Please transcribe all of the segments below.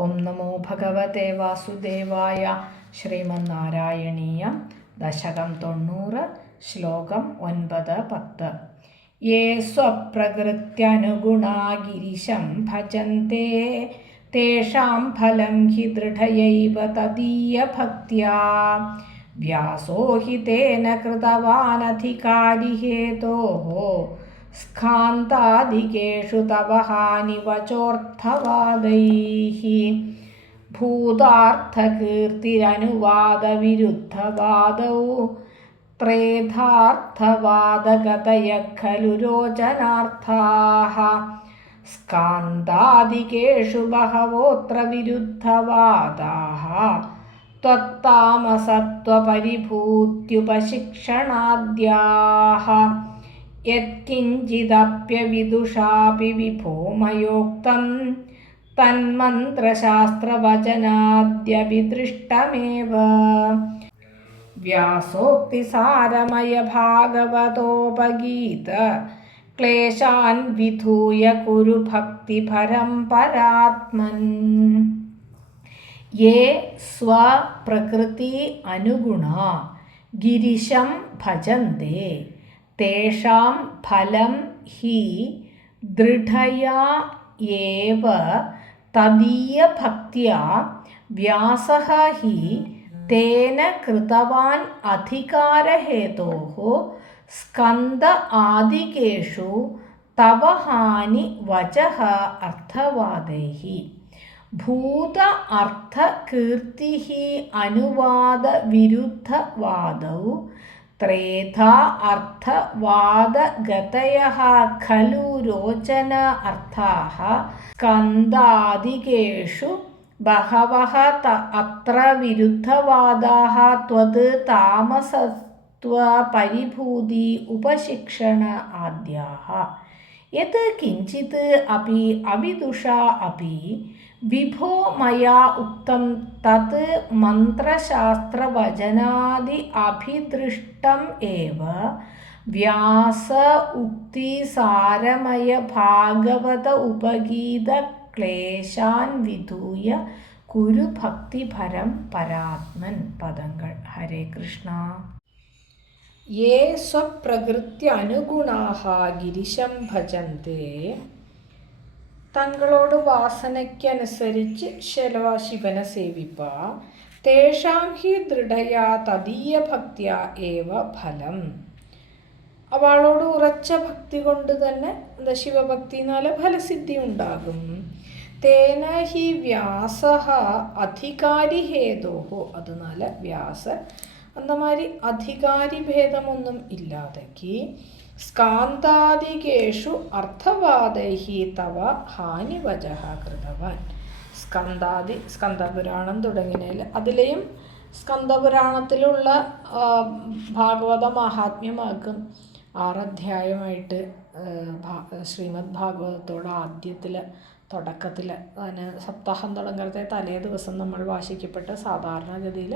ഓം നമോ ഭഗവതേ വാസുദേവായ. ശ്രീമന്നാരായണീയം ദശകം 90 ശ്ലോകം 9-10. യേ സ്വപ്രകൃത്യനുഗുണാ ഗിരിശം ഭജന്തെ തേഷാം ഫലം ഹി ദൃഢയൈവ തദീയഭക്ത്യാ. വ്യാസോ ഹി തേന കൃതവാനധികാരി ഹേതോഃ സ്കാന്താദികേഷു തവ ഹാനിവചോർത്ഥവാദൈഃ. ഭൂതാർത്ഥകീർത്തിരനുവാദവിരുദ്ധവാദൗ ത്രേധാർത്ഥവാദഗതയഃ ഖലു രോചനാർത്ഥാഃ. സ്കാന്താദികേഷു ബഹവോऽത്ര വിരുദ്ധവാദാഃ ത്വത്താമസത്വപരിഭൂത്യുപശിക്ഷണാദ്യാഃ. യത്കിഞ്ചിദപ്യവിദുഷാപി വിഭോ മയോക്തം തന്മന്ത്രശാസ്ത്രവചനാദ്യഭിദൃഷ്ടമേവ. വ്യാസോക്തിസാരമയ ഭാഗവതോപഗീത ക്ലേശാൻ വിധൂയ കുരു ഭക്തിപരം പരാത്മൻ. യേ സ്വപ്രകൃതി അനുഗുണാ ഗിരിശം ഭജന്തെ തേഷാം ഫലം ഹി ദൃഢയാ ഏവ തദീയഭക്ത്യാ. വ്യാസഃ ഹി തേന കൃതവാൻ അധികാരഹേതോഃ സ്കന്ദ ആദികേഷു തവ ഹാനി വചഃ അർത്ഥവാദൈഃ. ഭൂത അർത്ഥ കീർത്തിഃ അനുവാദ വിരുദ്ധവാദൗ ത്രേധാ അർത്ഥവാദഗതയഃ ഖലു രോചന അർത്ഥാഃ. സ്കന്ദാദികേഷു ബഹവഃ അത്ര വിരുദ്ധവാദാഃ ത്വത് താമസത്വപരിഭൂതി ഉപശിക്ഷണ ആദ്യാഃ. യത് കിഞ്ചിത് അപി അവിദുഷാ അപി വിഭോ മയാ ഉക്തം തത് മന്ത്രശാസ്ത്രവചനാദി അഭിദൃഷ്ടം ഏവ. വ്യാസ ഉക്തിസാരമയ ഭാഗവത ഉപഗീത ക്ലേശാൻ വിധൂയ കുരു ഭക്തിപരം പരാത്മൻ. പദങ്ങൾ. ഹരേ കൃഷ്ണ. യേ സ്വപ്രകൃത്യനുഗുണാഃ ഗിരിശം ഭജന്തെ. തങ്ങളോട് വാസനയ്ക്കനുസരിച്ച് ശിവനെ സേവിപ്പ. തേഷാം ഹി ദൃഢയാ തദീയഭക്ത്യാ ഏവ ഫലം. അവളോട് ഉറച്ച ഭക്തി കൊണ്ട് തന്നെ ശിവഭക്തി എന്നാൽ ഫലസിദ്ധി ഉണ്ടാകും. തേന ഹി വ്യാസഃ അധികാരി ഹേതോഹോ. അതിനാൽ വ്യാസൻ അന്നമാതിരി അധികാരി ഭേദമൊന്നും ഇല്ലാതെക്ക് സ്കാന്താദികേഷു അർത്ഥവാദൈഃ തവ ഹാനിവചഃ കൃതവാൻ. സ്കന്ദപുരാണം തുടങ്ങിയതിൽ അതിലെയും സ്കന്ദപുരാണത്തിലുള്ള ഭാഗവത മഹാത്മ്യമാക്കും 6 അധ്യായമായിട്ട് ശ്രീമദ് ഭാഗവതത്തോട് ആദ്യത്തിൽ തുടക്കത്തിൽ അതിന് സപ്താഹം തുടങ്ങുന്നത്തെ തലേ ദിവസം നമ്മൾ വാശിക്കപ്പെട്ട സാധാരണഗതിയിൽ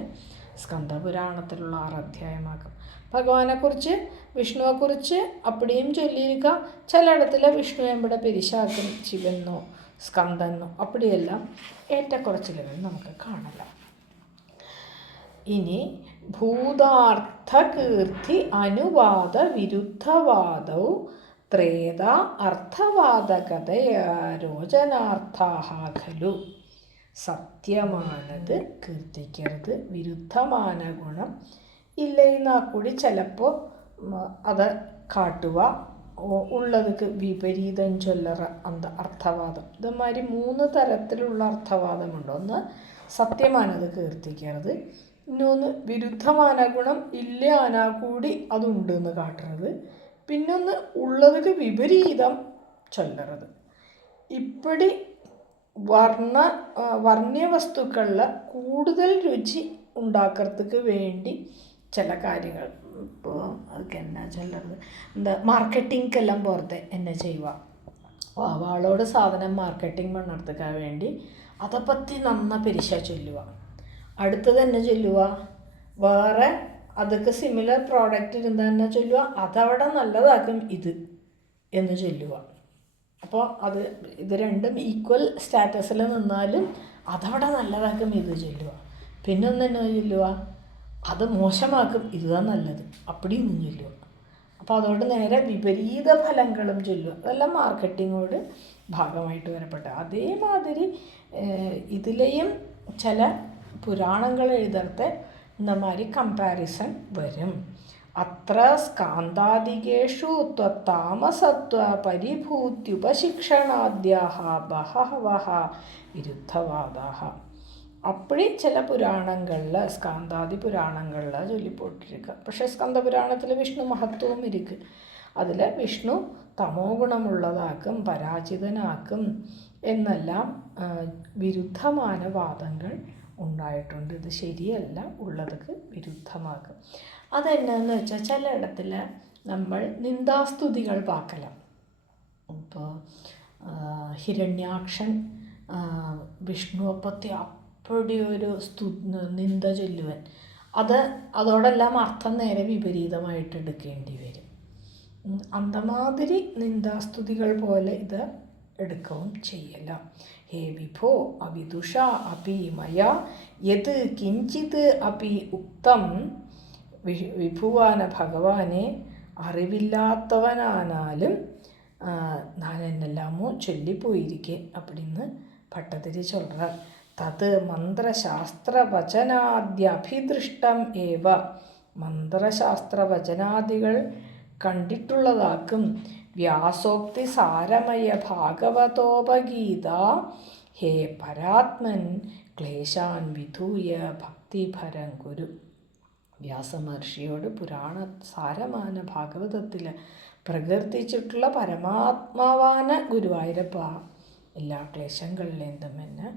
സ്കന്ദപുരാണത്തിലുള്ള 6 അധ്യായമാക്കും. ഭഗവാനെക്കുറിച്ച് വിഷ്ണുവെക്കുറിച്ച് അപ്പടിയും ചൊല്ലിയിരിക്കുക. ചിലയിടത്തിൽ വിഷ്ണു എവിടെ പെരിശാക്കും ശിവനോ സ്കന്ദനോ അപ്പടിയെല്ലാം ഏറ്റക്കുറച്ചിലുകൾ നമുക്ക് കാണലാം. ഇനി ഭൂതാർത്ഥകീർത്തി അനുവാദ വിരുദ്ധവാദൗ ത്രേത അർത്ഥവാദഗതയാ രോചനാർത്ഥാഃ ഖലു. സത്യമാനത് കീർത്തിക്കരുത്, വിരുദ്ധமான ഗുണം ഇല്ലെന്നാ കൂടി ചിലപ്പോൾ അത് കാട്ടുക, ഉള്ളതുക്ക് വിപരീതം ചൊല്ലറ അർത്ഥവാദം. ഇതുമാതിരി 3 തരത്തിലുള്ള അർത്ഥവാദമുണ്ട്. ഒന്ന് സത്യമാനത് കീർത്തിക്കരുത്, ഇന്നൊന്ന് വിരുദ്ധமான ഗുണം ഇല്ല ആനാ കൂടി അതുണ്ട് എന്ന് കാട്ടുന്നത്, പിന്നൊന്ന് ഉള്ളതുക്ക് വിപരീതം ചൊല്ലറത്. ഇപ്പടി വർണ്ണ്യവസ്തുക്കളിൽ കൂടുതൽ രുചി ഉണ്ടാക്കുന്നതിന് വേണ്ടി ചില കാര്യങ്ങൾ ഇപ്പോൾ അതൊക്കെ എന്നാ ചൊല്ലത് മാർക്കറ്റിങ്ങെല്ലാം പുറത്തെ എന്നെ ചെയ്യുക. അവളോട് സാധനം മാർക്കറ്റിംഗ് പണിയെടുക്കാൻ വേണ്ടി അതേപ്പറ്റി നന്ന പെരിശ ചൊല്ലുക. അടുത്തത് എന്നെ ചൊല്ലുക, വേറെ അതൊക്കെ സിമിലർ പ്രോഡക്റ്റ് ഇരുന്ന് തന്നെ ചൊല്ലുക, അതവിടെ നല്ലതാക്കും ഇത് എന്ന് ചൊല്ലുക. അപ്പോൾ ഇത് രണ്ടും ഈക്വൽ സ്റ്റാറ്റസിൽ നിന്നാലും അതവിടെ നല്ലതാക്കും ഇത് ചൊല്ലുക. പിന്നെ ഒന്നെന്നെ ചൊല്ലുക, അത് മോശമാക്കും ഇതുതാ നല്ലത് അപ്പടിയും ചൊല്ലുക. അപ്പോൾ അതുകൊണ്ട് നേരെ വിപരീത ഫലങ്ങളും ചൊല്ലുക. അതെല്ലാം മാർക്കറ്റിങ്ങോട് ഭാഗമായിട്ട് വരപ്പെട്ട. അതേമാതിരി ഇതിലെയും ചില പുരാണങ്ങൾ എഴുതത്തെ ഇന്നമാതിരി കമ്പാരിസൺ വരും. അത്ര സ്കാന്താദികേഷു ത്വത്താമസത്വ പരിഭൂത്യുപശിക്ഷണാദ്യാഹ ബഹവഹ വിരുദ്ധവാദാഹ. அப்படி சில புராணங்களில் ஸ்காந்தாதி புராணங்களில் சொல்லி போட்டிருக்கு. പക്ഷേ സ്കന്ദപുരാണത്തിൽ വിഷ്ണു മഹത്വവും ഇരിക്കും. അതിൽ വിഷ്ണു തമോ ഗുണമുള്ളതാക്കും പരാജിതനാക്കും എന്നെല്ലാം വിരുദ്ധമായ വാദങ്ങൾ ഉണ്ടായിട്ടുണ്ട്. ഇത് ശരിയല്ല, ഉള്ളതൊക്കെ വിരുദ്ധമാക്കും. അതെന്നാന്ന് വെച്ചാൽ ചിലയിടത്തിൽ നമ്മൾ നിന്ദാസ്തുതികൾ പാക്കലാം. ഇപ്പോൾ ഹിരണ്യാക്ഷൻ വിഷ്ണുവെ പറ്റി അപ്പടി ഒരു നിന്ദ ചൊല്ലുവൻ, അതോടെല്ലാം അർത്ഥം നേരെ വിപരീതമായിട്ട് എടുക്കേണ്ടി വരും. അന്തമാതിരി നിന്ദാസ്തുതികൾ പോലെ ഇത് എടുക്കുകയും ചെയ്യല. ഹേ വിഭോ അവിദുഷ അപി മയ യത് കിഞ്ചിത് അപി ഉക്തം. വിഭുവാന ഭഗവാനെ അറിവില്ലാത്തവനാനാലും ഞാൻ എന്നെല്ലാമോ ചൊല്ലിപ്പോയിരിക്കെ அப்படின்னு ഭട്ടതിരി ചൊല്ലുறார். തത് മന്ത്രശാസ്ത്രവചനാദ്യഭിദൃഷ്ടം ഏവ. മന്ത്രശാസ്ത്രവചനാദികൾ കണ്ടിട്ടുള്ളതാക്കും. വ്യാസോക്തി സാരമയ ഭാഗവതോപഗീത. ഹേ പരാത്മൻ ക്ലേശാൻ വിധൂയ ഭക്തിഭരം കുരു. വ്യാസമഹർഷിയോട് പുരാണ സാരമാന ഭാഗവതത്തിൽ പ്രകീർത്തിച്ചിട്ടുള്ള പരമാത്മാവാന ഗുരുവായൂരപ്പ എല്ലാ ക്ലേശങ്ങളിലേന്തും എന്നെ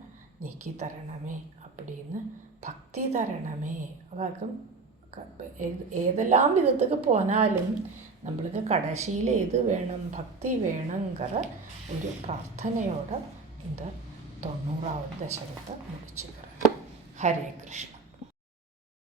നീക്കി തരണമേ அப்படின்னு ഭക്തി തരണമേ. അതാക്കും ഏതെല്ലാം വിധത്തേക്ക് പോനാലും നമ്മൾക്ക് കടശിയിൽ ഏത് വേണം, ഭക്തി വേണമെങ്കിൽ ഒരു പ്രാർത്ഥനയോടെ ഇത് 90ാമത്തെ ദശകത്തെ മുടിച്ചു. ഹരേ കൃഷ്ണ.